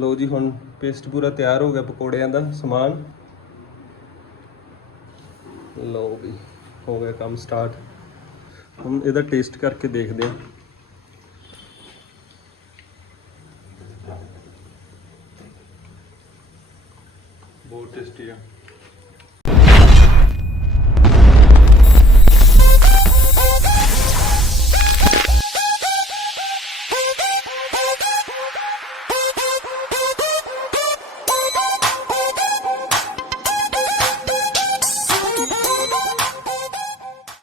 ਲੋ ਜੀ, ਹੁਣ ਪੇਸਟ ਪੂਰਾ ਤਿਆਰ ਹੋ ਗਿਆ ਪਕੌੜਿਆਂ ਦਾ ਸਮਾਨ। ਲਓ ਵੀ, ਹੋ ਗਿਆ ਕੰਮ ਸਟਾਰਟ ਹੁਣ ਇਹਦਾ ਟੇਸਟ ਕਰਕੇ ਦੇਖਦੇ ਹਾਂ। ਬਹੁਤ ਟੇਸਟੀ ਆ।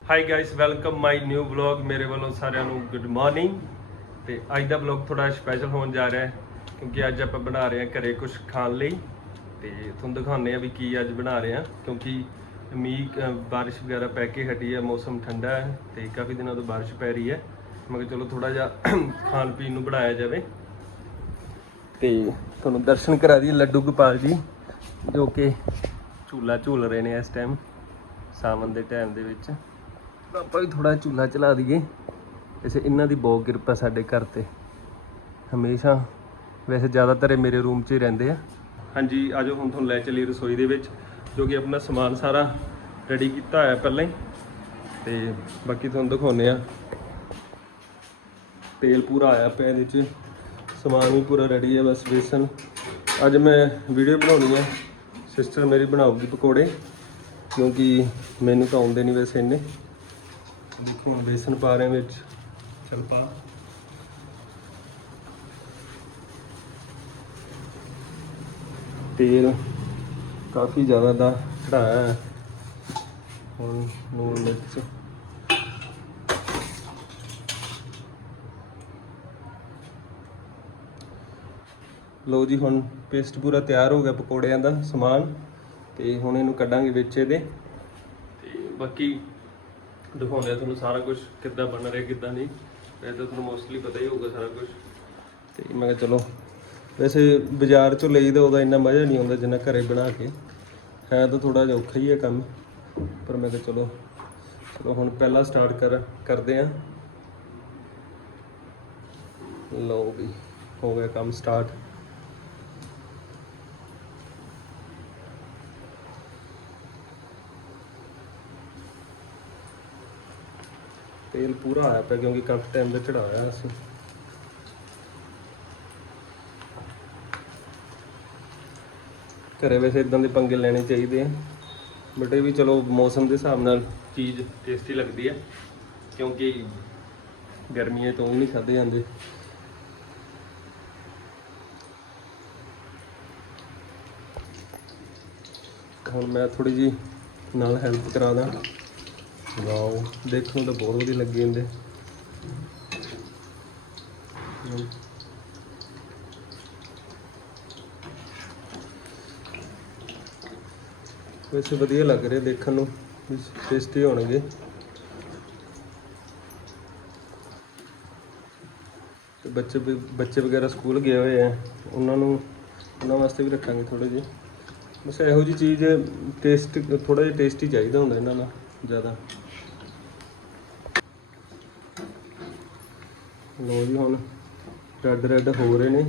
Hi guys welcome my new vlog ਮੇਰੇ ਵੱਲੋਂ ਸਾਰਿਆਂ ਨੂੰ ਗੁੱਡ ਮਾਰਨਿੰਗ ਤੇ ਅੱਜ ਦਾ ਵਲੌਗ ਥੋੜਾ ਸਪੈਸ਼ਲ ਹੋਣ ਜਾ ਰਿਹਾ ਹੈ, ਕਿਉਂਕਿ ਅੱਜ ਆਪਾਂ ਬਣਾ ਰਹੇ ਹਾਂ ਘਰੇ ਕੁਝ ਖਾਣ ਲਈ। ਤੇ ਤੁਹਾਨੂੰ ਦਿਖਾਉਂਦੇ ਆ ਵੀ ਕੀ ਅੱਜ ਬਣਾ ਰਹੇ ਹਾਂ, ਕਿਉਂਕਿ ਮੀਂਹ, ਅਹ, ਬਾਰਿਸ਼ ਵਗੈਰਾ ਪੈ ਕੇ ਹਟੀ ਹੈ, ਮੌਸਮ ਠੰਡਾ ਹੈ ਤੇ ਕਾਫੀ ਦਿਨਾਂ ਤੋਂ ਬਾਰਿਸ਼ ਪੈ ਰਹੀ ਹੈ। ਮੈਂ ਕਿਹਾ ਚਲੋ ਥੋੜਾ ਜਿਹਾ ਖਾਣ ਪੀਣ ਨੂੰ ਬਣਾਇਆ ਜਾਵੇ। ਤੇ ਤੁਹਾਨੂੰ ਦਰਸ਼ਨ ਕਰਾ ਦਈਏ ਲੱਡੂ ਗੋਪਾਲ ਜੀ, ਜੋ ਕਿ ਝੂਲਾ ਝੂਲ ਰਹੇ ਨੇ ਇਸ ਟਾਈਮ ਸਾਵਨ ਦੇ ਟਾਈਮ ਦੇ ਵਿੱਚ। ਆਪਾਂ ਵੀ ਥੋੜਾ ਝੂਲਾ ਚਲਾ ਦਈਏ। ਵੈਸੇ ਇਹਨਾਂ ਦੀ ਬਹੁਤ ਕਿਰਪਾ ਸਾਡੇ ਘਰ ਤੇ। ਹਮੇਸ਼ਾ ਵੈਸੇ ਜ਼ਿਆਦਾਤਰ ਇਹ ਮੇਰੇ ਰੂਮ 'ਚ ਹੀ ਰਹਿੰਦੇ ਆ। ਹਾਂਜੀ, ਆਜੋ ਹੁਣ ਤੁਹਾਨੂੰ ਲੈ ਚੱਲੀਏ ਰਸੋਈ ਦੇ ਵਿੱਚ, ਜੋ ਕਿ ਆਪਣਾ ਸਮਾਨ ਸਾਰਾ ਰੈਡੀ ਕੀਤਾ ਹੋਇਆ ਪਹਿਲਾਂ ਹੀ। ਤੇ ਬਾਕੀ ਤੁਹਾਨੂੰ ਦਿਖਾਉਂਦੇ ਆ ਤੇਲ ਪੂਰਾ ਆਇਆ ਪਿਆ ਇਹਦੇ 'ਚ। ਸਮਾਨ ਵੀ ਪੂਰਾ ਰੈਡੀ ਹੈ, ਬਸ ਬੇਸਨ। ਅੱਜ ਮੈਂ ਵੀਡੀਓ ਬਣਾਉਣੀ ਹੈ ਸਿਸਟਰ ਮੇਰੀ ਬਣਾਉਗੀ ਪਕੌੜੇ, ਕਿਉਂਕਿ ਮੈਨੂੰ ਤਾਂ ਆਉਂਦੇ ਨਹੀਂ ਵੈਸੇ ਇੰਨੇ। ਦੇਖੋ ਹੁਣ ਬੇਸਨ ਪਾ ਰਹੇ ਵਿੱਚ। ਚਲ ਪਾ। ਤੇਲ ਕਾਫੀ ਜ਼ਿਆਦਾ ਦਾ ਚੜਾਇਆ ਹੈ। ਹੁਣ ਨੂਨ ਮਿਰਚ। ਲੋ ਜੀ ਹੁਣ ਪੇਸਟ ਪੂਰਾ ਤਿਆਰ ਹੋ ਗਿਆ ਪਕੌੜਿਆਂ ਦਾ ਸਮਾਨ ਤੇ ਹੁਣ ਇਹਨੂੰ ਕੱਢਾਂਗੇ ਵਿੱਚ ਇਹਦੇ। ਤੇ ਬਾਕੀ ਦਿਖਾਉਂਦੇ ਆ ਤੁਹਾਨੂੰ ਸਾਰਾ ਕੁਝ ਕਿੱਦਾਂ ਬਣ ਰਿਹਾ, ਕਿੱਦਾਂ ਨਹੀਂ। ਵੈਸੇ ਤਾਂ ਤੁਹਾਨੂੰ ਮੋਸਟਲੀ ਪਤਾ ਹੀ ਹੋਊਗਾ ਸਾਰਾ ਕੁਝ ਤੇ ਮੈਂ ਕਿਹਾ ਚਲੋ, ਵੈਸੇ ਬਾਜ਼ਾਰ ਚੋਂ ਲਈਦਾ ਉਹਦਾ ਇੰਨਾ ਮਜ਼ਾ ਨਹੀਂ ਆਉਂਦਾ ਜਿੰਨਾ ਘਰੇ ਬਣਾ ਕੇ। ਹੈ ਤਾਂ ਥੋੜਾ ਜਿਹਾ ਔਖਾ ਹੀ ਹੈ ਕੰਮ, ਪਰ ਮੈਂ ਕਿਹਾ ਚਲੋ ਚਲੋ ਹੁਣ ਪਹਿਲਾਂ ਸਟਾਰਟ ਕਰ, ਕਰਦੇ ਆ ਲਓ ਵੀ, ਹੋ ਗਿਆ ਕੰਮ ਸਟਾਰਟ ਤੇਲ ਪੂਰਾ ਆਇਆ ਪਿਆ ਕਿਉਂਕਿ ਕਾਫੀ ਟਾਈਮ ਦਾ ਚੜਾਇਆ ਅਸੀਂ। ਘਰੇ ਵੈਸੇ ਇਦਾਂ ਦੇ ਪੰਗੇ ਲੈਣੇ ਚਾਹੀਦੇ ਆ। ਬਟ ਇਹ ਵੀ ਚਲੋ ਮੌਸਮ ਦੇ ਹਿਸਾਬ ਨਾਲ ਚੀਜ਼ ਟੇਸਟੀ ਲੱਗਦੀ ਹੈ ਕਿਉਂਕਿ ਗਰਮੀਆਂ ਤੋਂ ਨਹੀਂ ਖਾਦੇ ਜਾਂਦੇ। ਹੁਣ ਮੈਂ ਥੋੜੀ ਜੀ ਨਾਲ ਹੈਲਪ ਕਰਾ ਦਾਂ। ਵਾਓ, ਦੇਖਣ ਨੂੰ ਤਾਂ ਬਹੁਤ ਵਧੀਆ ਲੱਗੇ ਜਾਂਦੇ ਵੈਸੇ ਵਧੀਆ ਲੱਗ ਰਿਹਾ ਦੇਖਣ ਨੂੰ ਟੇਸਟੀ ਹੋਣਗੇ। ਤੇ ਬੱਚੇ ਬੱਚੇ ਵਗੈਰਾ ਸਕੂਲ ਗਏ ਹੋਏ ਆ, ਉਹਨਾਂ ਨੂੰ, ਉਹਨਾਂ ਵਾਸਤੇ ਵੀ ਰੱਖਾਂਗੇ ਥੋੜੇ ਜਿਹੇ। ਬਸ ਇਹੋ ਜੀ ਚੀਜ਼ ਟੇਸਟ ਥੋੜਾ ਜਿਹਾ ਟੇਸਟੀ ਚਾਹੀਦਾ ਹੁੰਦਾ ਇਹਨਾਂ ਨਾਲ ਜ਼ਿਆਦਾ। ਲੋ ਜੀ ਹੁਣ ਰੈੱਡ ਰੈੱਡ ਹੋ ਰਹੇ ਨੇ।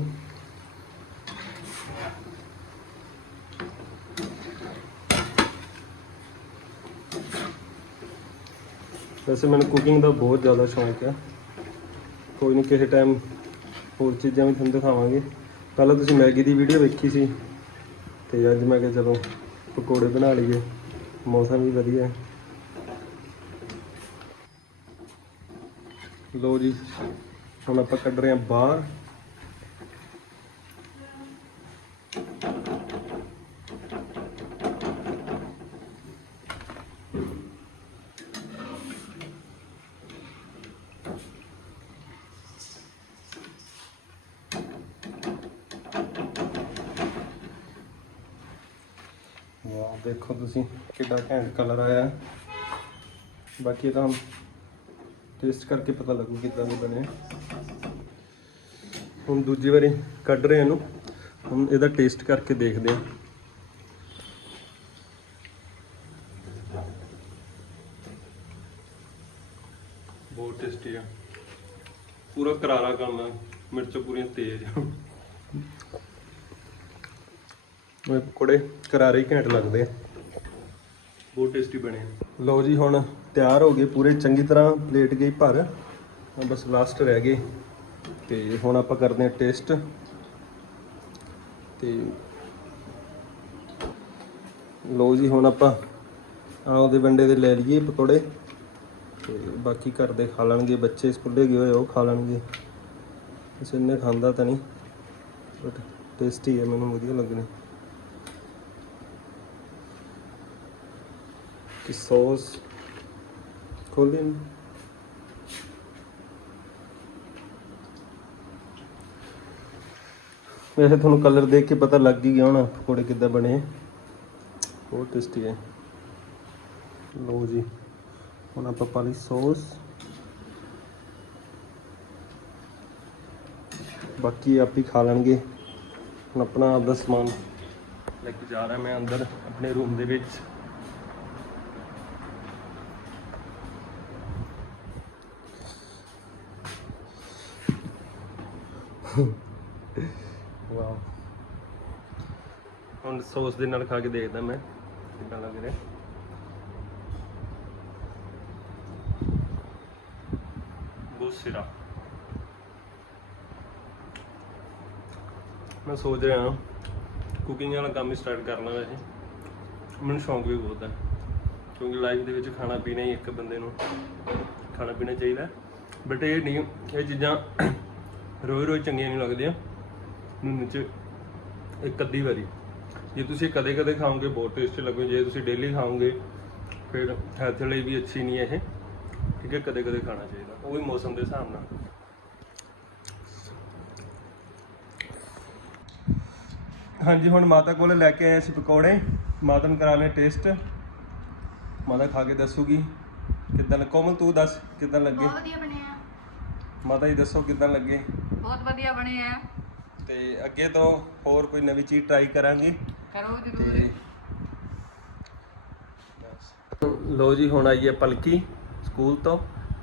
ਵੈਸੇ ਮੈਨੂੰ ਕੁਕਿੰਗ ਦਾ ਬਹੁਤ ਜ਼ਿਆਦਾ ਸ਼ੌਂਕ ਹੈ। ਕੋਈ ਨਹੀਂ ਕਿਸੇ ਟਾਈਮ ਹੋਰ ਚੀਜ਼ਾਂ ਵੀ ਤੁਹਾਨੂੰ ਦਿਖਾਵਾਂਗੇ। ਪਹਿਲਾਂ ਤੁਸੀਂ ਮੈਗੀ ਦੀ ਵੀਡੀਓ ਵੇਖੀ ਸੀ ਤੇ ਅੱਜ ਮੈਂ ਕਿਹਾ ਚਲੋ ਪਕੌੜੇ ਬਣਾ ਲਈਏ। ਮੌਸਮ ਵੀ ਵਧੀਆ ਹੈ। ਲੋ ਜੀ। ਹੁਣ ਆਪਾਂ ਕੱਢ ਰਹੇ ਹਾਂ ਬਾਹਰ। ਵਾਹ, ਦੇਖੋ ਤੁਸੀਂ ਕਿੱਡਾ ਘੈਂਟ ਕਲਰ ਆਇਆ। ਬਾਕੀ ਤਾਂ ਟੇਸਟ ਕਰਕੇ ਪਤਾ ਲੱਗੂ ਕਿੱਦਾਂ ਦੇ ਬਣੇ। ਹੁਣ ਦੂਜੀ ਵਾਰੀ ਕੱਢ ਰਹੇ ਇਹਨੂੰ। ਹੁਣ ਇਹਦਾ ਟੇਸਟ ਕਰਕੇ ਦੇਖਦੇ ਹਾਂ। ਬਹੁਤ ਟੇਸਟੀ ਆ। ਪੂਰਾ ਕਰਾਰਾ ਕੰਮ ਹੈ ਮਿਰਚ ਪੂਰੀਆਂ ਤੇਜ਼ ਇਹ ਪਕੌੜੇ ਕਰਾਰੇ ਹੀ ਘੈਂਟ ਲੱਗਦੇ ਆ। ਬਹੁਤ ਟੇਸਟੀ ਬਣੇ ਲਓ ਜੀ ਹੁਣ ਤਿਆਰ ਹੋ ਗਏ ਪੂਰੇ। ਚੰਗੀ ਤਰ੍ਹਾਂ ਪਲੇਟ ਗਈ ਭਰ। ਬਸ ਲਾਸਟ ਰਹਿ ਗਏ। ਤੇ ਹੁਣ ਆਪਾਂ ਕਰਦੇ ਹਾਂ ਟੇਸਟ। ਤੇ ਲਓ ਜੀ, ਹੁਣ ਆਪਾਂ ਆਹ ਦੇ ਵੰਡੇ ਦੇ ਲੈ ਲਈਏ ਪਕੌੜੇ। ਤੇ ਬਾਕੀ ਘਰ ਦੇ ਖਾ ਲੈਣਗੇ, ਬੱਚੇ ਸਕੂਲੇ ਗਏ ਹੋਏ ਉਹ ਖਾ ਲੈਣਗੇ। ਇਸ ਇੰਨੇ ਖਾਂਦਾ ਤਾਂ ਨਹੀਂ ਬਟ ਟੇਸਟੀ ਹੈ ਮੈਨੂੰ ਵਧੀਆ ਲੱਗਣੇ। ਕਿ ਸੌਸ ਖੋਲ੍ਹੇ ਵੈਸੇ ਤੁਹਾਨੂੰ ਕਲਰ ਦੇਖ ਕੇ ਪਤਾ ਲੱਗ ਹੀ ਗਿਆ ਹੋਣਾ ਪਕੌੜੇ ਕਿੱਦਾਂ ਬਣੇ। ਬਹੁਤ ਟੇਸਟੀ ਹੈ। ਲਓ ਜੀ, ਹੁਣ ਆਪਾਂ ਪਾ ਲਈ ਸੌਸ ਬਾਕੀ ਆਪ ਹੀ ਖਾ ਲੈਣਗੇ। ਹੁਣ ਆਪਣਾ ਆਪਦਾ ਸਮਾਨ ਲੈ ਕੇ ਜਾ ਰਿਹਾ ਮੈਂ ਅੰਦਰ, ਆਪਣੇ ਰੂਮ ਦੇ ਵਿੱਚ। ਵਾਓ ਹੁਣ ਸੌਸ ਦੇ ਨਾਲ ਖਾ ਕੇ ਦੇਖਦਾ ਮੈਂ ਕਿੱਦਾਂ ਲੱਗ ਰਿਹਾ। ਬਹੁਤ ਸਿਰਾ। ਮੈਂ ਸੋਚ ਰਿਹਾ ਕੁਕਿੰਗ ਵਾਲਾ ਕੰਮ ਹੀ ਸਟਾਰਟ ਕਰਨਾ ਵੈਸੇ। ਮੈਨੂੰ ਸ਼ੌਂਕ ਵੀ ਬਹੁਤ ਹੈ ਕਿਉਂਕਿ ਲਾਈਫ ਦੇ ਵਿੱਚ ਖਾਣਾ ਪੀਣਾ ਹੀ ਇੱਕ ਬੰਦੇ ਨੂੰ ਖਾਣਾ ਪੀਣਾ ਚਾਹੀਦਾ ਬਟ ਇਹ ਨਹੀਂ ਇਹ ਚੀਜ਼ਾਂ ਰੋਜ਼ ਰੋਜ਼ ਚੰਗੀਆਂ ਨਹੀਂ ਲੱਗਦੀਆਂ। ਮਹੀਨੇ 'ਚ ਇੱਕ ਅੱਧੀ ਵਾਰੀ। ਜੇ ਤੁਸੀਂ ਕਦੇ ਕਦੇ ਖਾਓਗੇ ਬਹੁਤ ਟੇਸਟੀ ਲੱਗੂ। ਜੇ ਤੁਸੀਂ ਡੇਲੀ ਖਾਓਗੇ ਫਿਰ ਹੈਲਥ ਲਈ ਵੀ ਅੱਛੀ ਨਹੀਂ ਹੈ ਇਹ। ਠੀਕ ਹੈ ਕਦੇ ਕਦੇ ਖਾਣਾ ਚਾਹੀਦਾ। ਉਹ ਵੀ ਮੌਸਮ ਦੇ ਹਿਸਾਬ ਨਾਲ। ਹਾਂਜੀ ਹੁਣ ਮਾਤਾ ਕੋਲ ਲੈ ਕੇ ਆਏ ਸੀ ਪਕੌੜੇ। ਮਾਤਾ ਨੂੰ ਕਰਾਣੇ ਟੇਸਟ ਮਾਤਾ ਖਾ ਕੇ ਦੱਸੂਗੀ। ਕਿੱਦਾਂ ਕੋਮਲ ਤੂੰ ਦੱਸ ਕਿੱਦਾਂ ਲੱਗੇ? ਬਹੁਤ ਵਧੀਆ ਬਣੇ ਆ ਮਾਤਾ ਜੀ ਦੱਸੋ ਕਿੱਦਾਂ ਲੱਗੇ? ਬਹੁਤ ਵਧੀਆ ਬਣੇ ਆ। ਤੇ ਅੱਗੇ ਤੋਂ ਹੋਰ ਕੋਈ ਨਵੀਂ ਚੀਜ਼ ਟਰਾਈ ਕਰਾਂਗੇ। ਕਰੋ ਜ਼ਰੂਰ। ਲੋ ਜੀ ਹੁਣ ਆਈ ਹੈ ਪਲਕੀ ਸਕੂਲ ਤੋਂ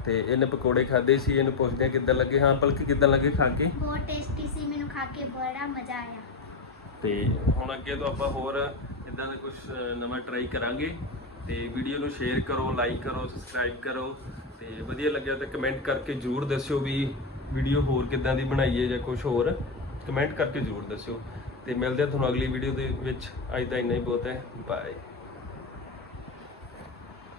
ਤੇ ਇਹਨੇ ਪਕੌੜੇ ਖਾਦੇ ਸੀ ਇਹਨੂੰ ਪੁੱਛਦੇ ਆ ਕਿੱਦਾਂ ਲੱਗੇ। ਹਾਂ ਪਲਕੀ ਕਿੱਦਾਂ ਲੱਗੇ ਖਾ ਕੇ? ਬਹੁਤ ਟੇਸਟੀ ਸੀ ਮੈਨੂੰ ਖਾ ਕੇ ਬੜਾ ਮਜ਼ਾ ਆਇਆ। ਤੇ ਹੁਣ ਅੱਗੇ ਤੋਂ ਆਪਾਂ ਹੋਰ ਇਦਾਂ ਦਾ ਕੁਝ ਨਵਾਂ ਟਰਾਈ ਕਰਾਂਗੇ। ਤੇ ਵੀਡੀਓ ਨੂੰ ਸ਼ੇਅਰ ਕਰੋ ਲਾਈਕ ਕਰੋ ਸਬਸਕ੍ਰਾਈਬ ਕਰੋ ਤੇ ਵਧੀਆ ਲੱਗਿਆ ਤਾਂ ਕਮੈਂਟ ਕਰਕੇ ਜਰੂਰ ਦੱਸਿਓ ਵੀ ਵੀਡੀਓ ਹੋਰ ਕਿੱਦਾਂ ਦੀ ਬਣਾਈਏ ਜਾਂ ਕੁਝ ਹੋਰ। ਕਮੈਂਟ ਕਰਕੇ ਜਰੂਰ ਦੱਸਿਓ ਤੇ ਮਿਲਦੇ ਆ ਤੁਹਾਨੂੰ ਅਗਲੀ ਵੀਡੀਓ ਦੇ ਵਿੱਚ। ਅੱਜ ਦਾ ਇੰਨਾ ਹੀ ਬਹੁਤ ਹੈ। ਬਾਏ